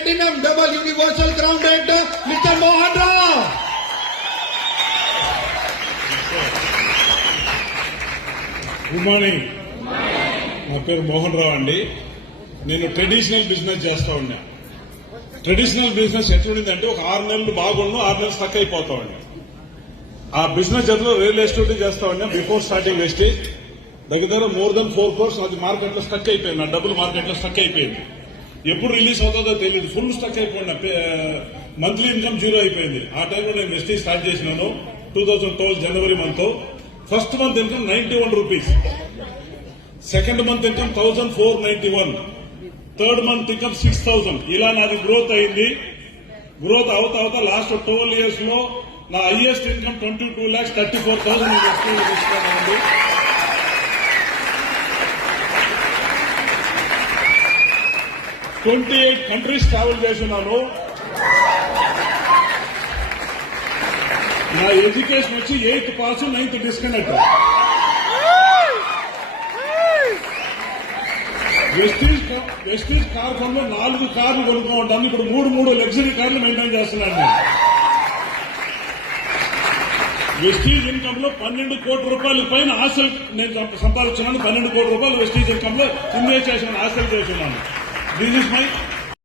Platinum Double Universal Grounded, Mr. Mohan Rao. Good morning. నా పేరు మోహన్ రావు అండి. నేను ట్రెడిషనల్ బిజినెస్ చేస్తా ఉన్నా. ట్రెడిషనల్ బిజినెస్ ఎట్లుండిందంటే ఒక 6 నెలలు బాగుండు, 6 నెలలు స్టక్ అయిపోతా ఉండే. ఆ బిజినెస్ జతలో రియల్ ఎస్టేట్ చేస్తా ఉన్నా. బిఫోర్ స్టార్టింగ్ వెస్టేజ్ దగ్గర మోర్ దెన్ 4 crores అది మార్కెట్ లో స్టక్ అయిపోయింది. నా డబ్బులు మార్కెట్ లో స్టక్ అయిపోయింది. ఎప్పుడు రిలీజ్ అవుతుందో తెలియదు. ఫుల్ స్టక్ అయిపోయినా. మంత్లీ ఇన్కమ్ జీరో అయిపోయింది. ఆ టైంలో నేను వెస్టేజ్ స్టార్ట్ చేసినాను 2012 జనవరి month. First month income 91 rupees, second month income 1491, third month income 6000. ఇలా నాది గ్రోత్ అయింది. గ్రోత్ అవుతా లాస్ట్ 12 years లో నా హైయెస్ట్ ఇన్కమ్ 22,34,000 తీసుకున్నానండి. 28 కంట్రీస్ ట్రావెల్ చేస్తున్నాను. నా ఎడ్యుకేషన్ వచ్చి 8th pass, 9th disconnect. Vestige car fund లో 4 కార్లు కొనుక్కోవటాన్ని ఇప్పుడు 3 లగ్జరీ కార్లు మెయింటైన్ చేస్తున్నాను నేను. వెస్టీజ్ ఇన్కమ్ లో 12 కోట్ల రూపాయల పైన ఆస్తులు నేను సంపాదించున్నాను. 12 కోట్ల రూపాయలు వెస్టీజ్ ఇన్కమ్ లో ఇన్వెస్ట్ చేసిన ఆస్తులు చేస్తున్నాను. This is my